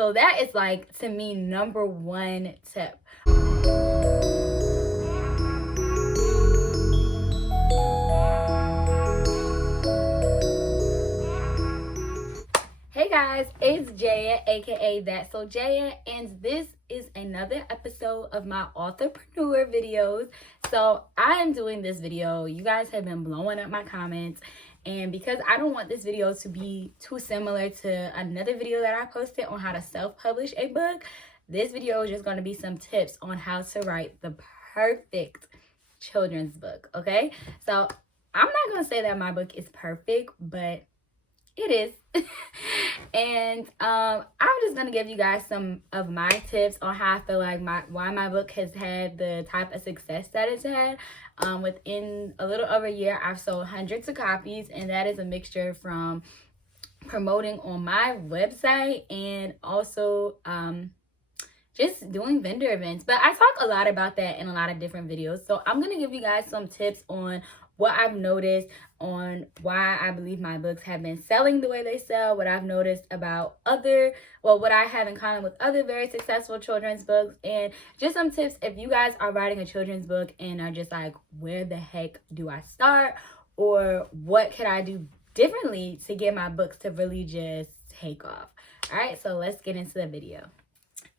So that is like, to me, number one tip. Hey guys, it's Jaya, aka That's So Jaya, and this is another episode of my authorpreneur videos. So I am doing this video. You guys have been blowing up my comments, and because I don't want this video to be too similar to another video that I posted on how to self-publish a book, this video is just going to be some tips on how to write the perfect children's book, okay? So I'm not going to say that my book is perfect, but it is. And I'm just gonna give you guys some of my tips on how I feel like why my book has had the type of success that it's had. Within a little over a year, I've sold hundreds of copies, and that is a mixture from promoting on my website and also just doing vendor events. But I talk a lot about that in a lot of different videos, so I'm gonna give you guys some tips on what I've noticed, on why I believe my books have been selling the way they sell, what I've noticed about what I have in common with other very successful children's books, and just some tips if you guys are writing a children's book and are just like, where the heck do I start? Or what could I do differently to get my books to really just take off? All right, so let's get into the video.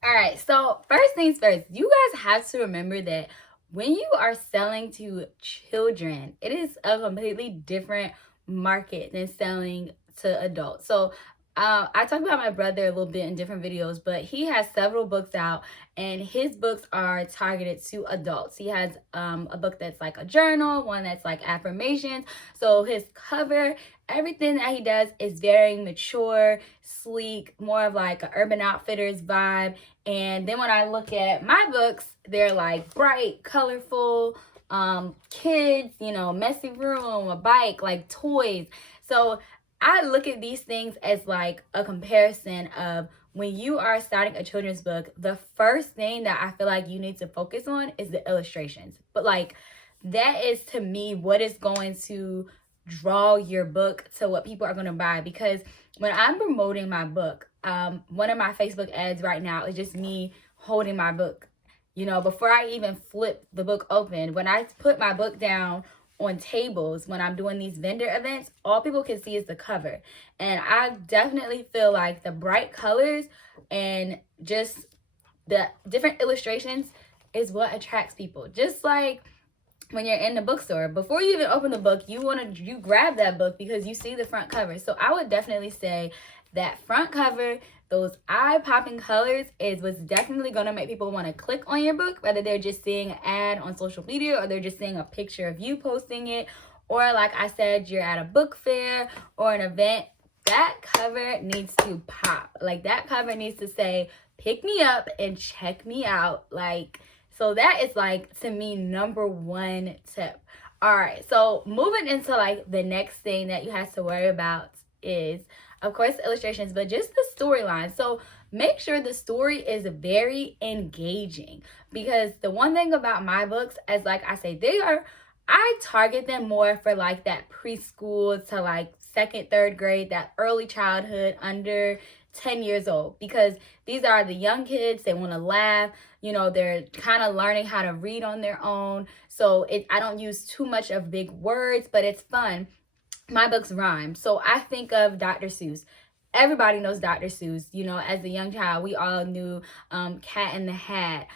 All right, so first things first, you guys have to remember that when you are selling to children, it is a completely different market than selling to adults. So I talk about my brother a little bit in different videos, but he has several books out, and his books are targeted to adults. He has a book that's like a journal, one that's like affirmations. So his cover, everything that he does is very mature, sleek, more of like an Urban Outfitters vibe. And then when I look at my books, they're like bright, colorful, kids, messy room, a bike, like toys. So I look at these things as like a comparison of when you are starting a children's book, the first thing that I feel like you need to focus on is the illustrations. But like, that is to me what is going to draw your book to what people are going to buy. Because when I'm promoting my book, one of my Facebook ads right now is just me holding my book. Before I even flip the book open, when I put my book down on tables, when I'm doing these vendor events, all people can see is the cover. And I definitely feel like the bright colors and just the different illustrations is what attracts people. Just like when you're in the bookstore, before you even open the book, you grab that book because you see the front cover. So I would definitely say that front cover, those eye-popping colors, is what's definitely going to make people want to click on your book, whether they're just seeing an ad on social media or they're just seeing a picture of you posting it, or like I said, you're at a book fair or an event. That cover needs to pop. Like, that cover needs to say, pick me up and check me out. So that is like, to me, number one tip. All right, so moving into like the next thing that you have to worry about is, of course, illustrations, but just the storyline. So make sure the story is very engaging, because the one thing about my books is, like I say, I target them more for like that preschool to like second, third grade, that early childhood under 10 years old, because these are the young kids. They want to laugh, they're kind of learning how to read on their own. So I don't use too much of big words, but it's fun. My books rhyme. So I think of Dr. Seuss. Everybody knows Dr. Seuss. As a young child, we all knew Cat in the Hat,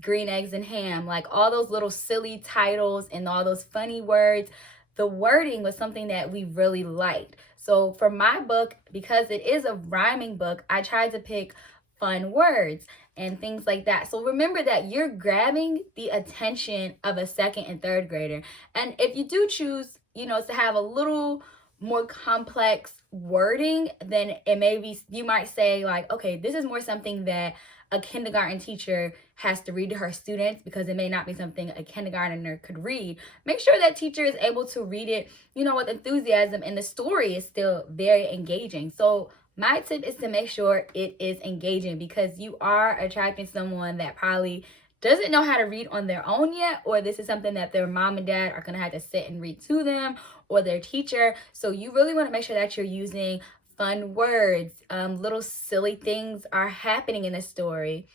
Green Eggs and Ham, like all those little silly titles and all those funny words. The wording was something that we really liked. So for my book, because it is a rhyming book, I tried to pick fun words and things like that. So remember that you're grabbing the attention of a second and third grader. And if you do choose, to have a little more complex wording, then you might say like, okay, this is more something that a kindergarten teacher has to read to her students, because it may not be something a kindergartner could read. Make sure that teacher is able to read it, with enthusiasm, and the story is still very engaging. So my tip is to make sure it is engaging, because you are attracting someone that probably doesn't know how to read on their own yet, or this is something that their mom and dad are going to have to sit and read to them, or their teacher. So you really want to make sure that you're using fun words, little silly things are happening in the story.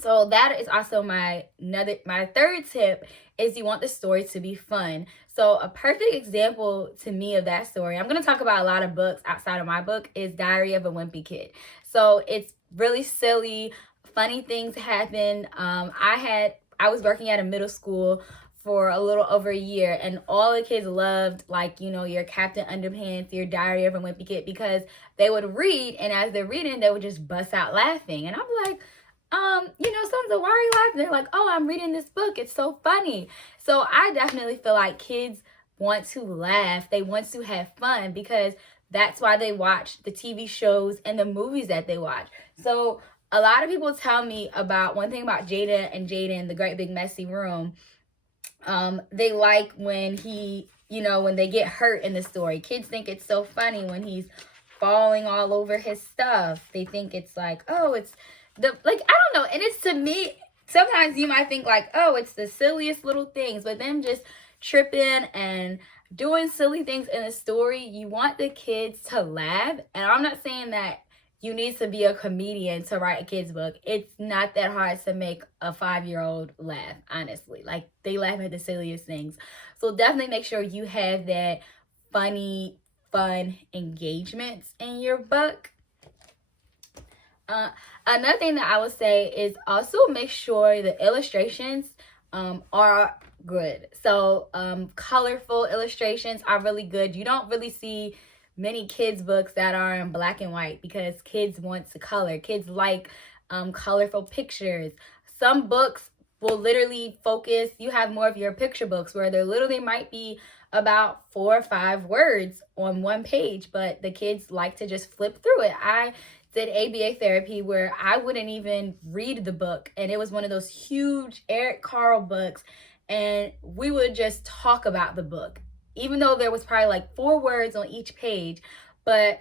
So that is also my third tip, is you want the story to be fun. So a perfect example to me of that story, I'm going to talk about a lot of books outside of my book, is Diary of a Wimpy Kid. So it's really silly, funny things happen. I was working at a middle school for a little over a year, and all the kids loved, like, you know, your Captain Underpants, your Diary of a Wimpy Kid, because they would read, and as they're reading, they would just bust out laughing. And I'm like, you know, so why are you laughing? They're like, oh, I'm reading this book. It's so funny. So I definitely feel like kids want to laugh. They want to have fun, because that's why they watch the TV shows and the movies that they watch. So a lot of people tell me about one thing about Jada and Jaden, The Great Big Messy Room. They like when when they get hurt in the story. Kids think it's so funny when he's falling all over his stuff. They think it's like, oh, it's I don't know. And it's, to me, sometimes you might think like, oh, it's the silliest little things, but them just tripping and doing silly things in a story, you want the kids to laugh. And I'm not saying that you need to be a comedian to write a kid's book. It's not that hard to make a 5-year-old laugh, honestly. Like, they laugh at the silliest things. So definitely make sure you have that funny, fun engagements in your book. Another thing that I would say is also make sure the illustrations are good. So colorful illustrations are really good. You don't really see many kids' books that are in black and white, because kids want to color. Kids like colorful pictures. Some books will literally focus, you have more of your picture books where there literally might be about 4 or 5 words on one page, but the kids like to just flip through it. I did ABA therapy where I wouldn't even read the book, and it was one of those huge Eric Carle books, and we would just talk about the book, even though there was probably like 4 words on each page. But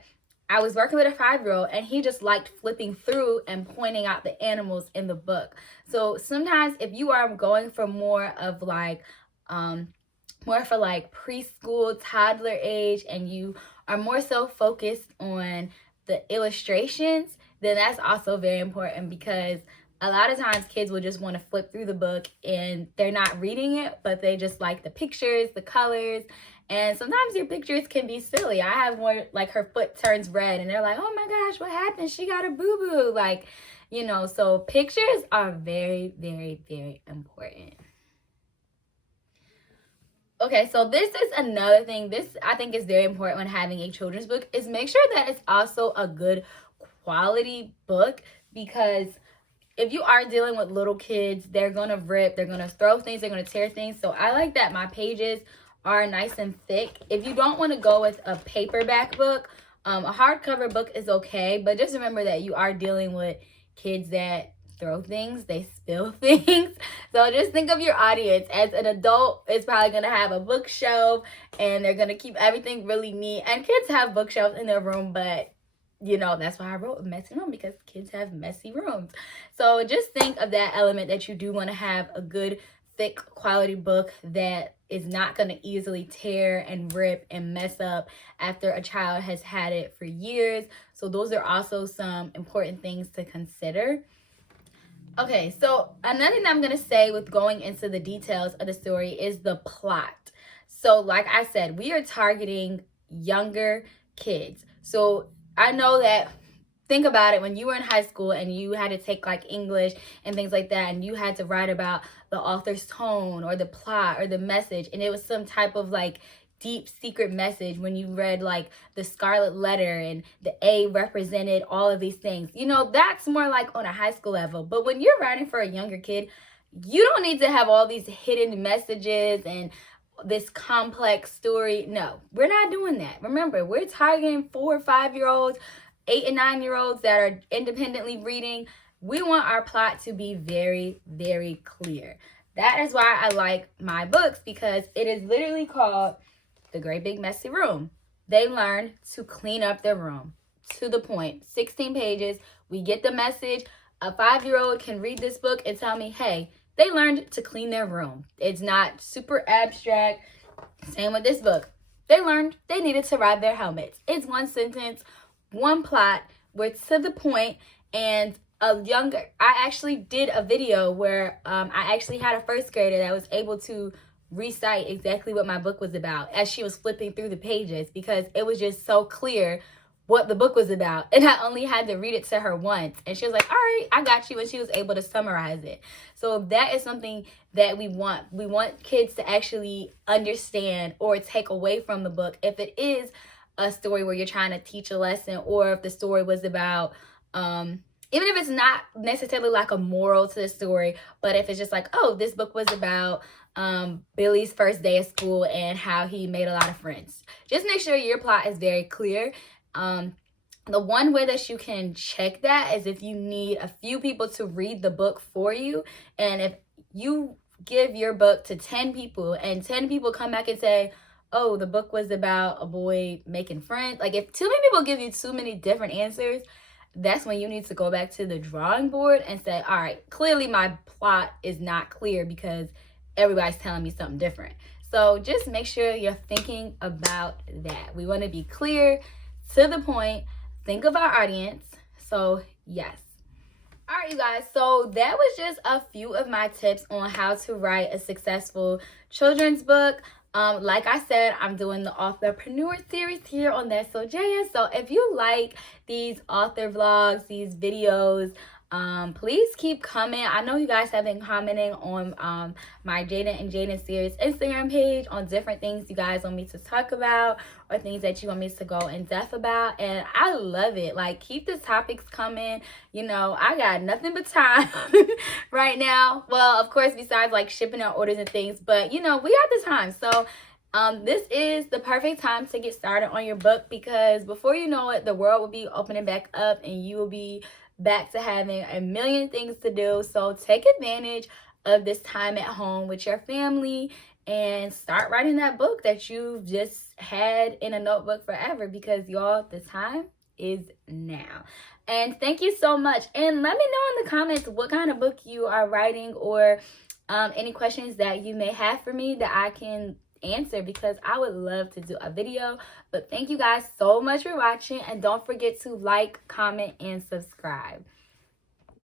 I was working with a 5-year-old, and he just liked flipping through and pointing out the animals in the book. So sometimes if you are going for more for like preschool, toddler age, and you are more so focused on the illustrations, then that's also very important, because a lot of times kids will just want to flip through the book and they're not reading it, but they just like the pictures, the colors. And sometimes your pictures can be silly. I have one, like, her foot turns red and they're like, oh my gosh, what happened? She got a boo-boo. Like, you know, so pictures are very, very, very important. Okay, so this is another thing. This, I think, is very important when having a children's book, is make sure that it's also a good quality book, because if you are dealing with little kids, they're going to rip, they're going to throw things, they're going to tear things. So I like that my pages are nice and thick. If you don't want to go with a paperback book, a hardcover book is okay, but just remember that you are dealing with kids that throw things, they spill things. So just think of your audience. As an adult, it's probably going to have a bookshelf, and they're going to keep everything really neat. And kids have bookshelves in their room, but you know, that's why I wrote a messy room, because kids have messy rooms. So just think of that element, that you do want to have a good, thick, quality book that is not going to easily tear and rip and mess up after a child has had it for years. So those are also some important things to consider. Okay, so another thing that I'm going to say with going into the details of the story is the plot. So like I said, we are targeting younger kids. So I know that, think about it, when you were in high school and you had to take like English and things like that, and you had to write about the author's tone or the plot or the message, and it was some type of like deep secret message when you read like the Scarlet Letter and the A represented all of these things. You know, that's more like on a high school level. But when you're writing for a younger kid, you don't need to have all these hidden messages and this complex story. No, we're not doing that. Remember, we're targeting 4 or 5-year-olds, 8 and 9-year-olds that are independently reading. We want our plot to be very, very clear. That is why I like my books, because it is literally called The Great Big Messy Room. They learn to clean up their room. To the point. 16 pages. We get the message. A 5-year-old can read this book and tell me, hey, they learned to clean their room. It's not super abstract. Same with this book. They learned they needed to ride their helmets. It's one sentence, one plot, we're to the point, and I actually did a video where I actually had a first grader that was able to recite exactly what my book was about as she was flipping through the pages, because it was just so clear what the book was about, and I only had to read it to her once, and she was like, all right, I got you, and she was able to summarize it. So that is something that we want kids to actually understand or take away from the book. If it is a story where you're trying to teach a lesson, or if the story was about even if it's not necessarily like a moral to the story, but if it's just like, oh, this book was about Billy's first day of school and how he made a lot of friends, just make sure your plot is very clear. The one way that you can check that is if you need a few people to read the book for you. And if you give your book to 10 people and 10 people come back and say, oh, the book was about a boy making friends, like if too many people give you too many different answers, that's when you need to go back to the drawing board and say, all right, clearly my plot is not clear because everybody's telling me something different. So just make sure you're thinking about that. We want to be clear, to the point, think of our audience. So yes. All right, you guys, so that was just a few of my tips on how to write a successful children's book. Like I said, I'm doing the authorpreneur series here on That's So Jaya. So if you like these author vlogs, these videos, please keep coming. I know you guys have been commenting on my Jaden and Jaden series Instagram page on different things you guys want me to talk about or things that you want me to go in depth about, and I love it. Like, keep the topics coming. You know, I got nothing but time right now. Well, of course, besides like shipping out orders and things, but you know, we got the time. So this is the perfect time to get started on your book, because before you know it, the world will be opening back up and you will be back to having a million things to do. So take advantage of this time at home with your family and start writing that book that you've just had in a notebook forever, because y'all, the time is now. And thank you so much, and let me know in the comments what kind of book you are writing, or any questions that you may have for me that I can answer, because I would love to do a video. But thank you guys so much for watching, and don't forget to like, comment, and subscribe.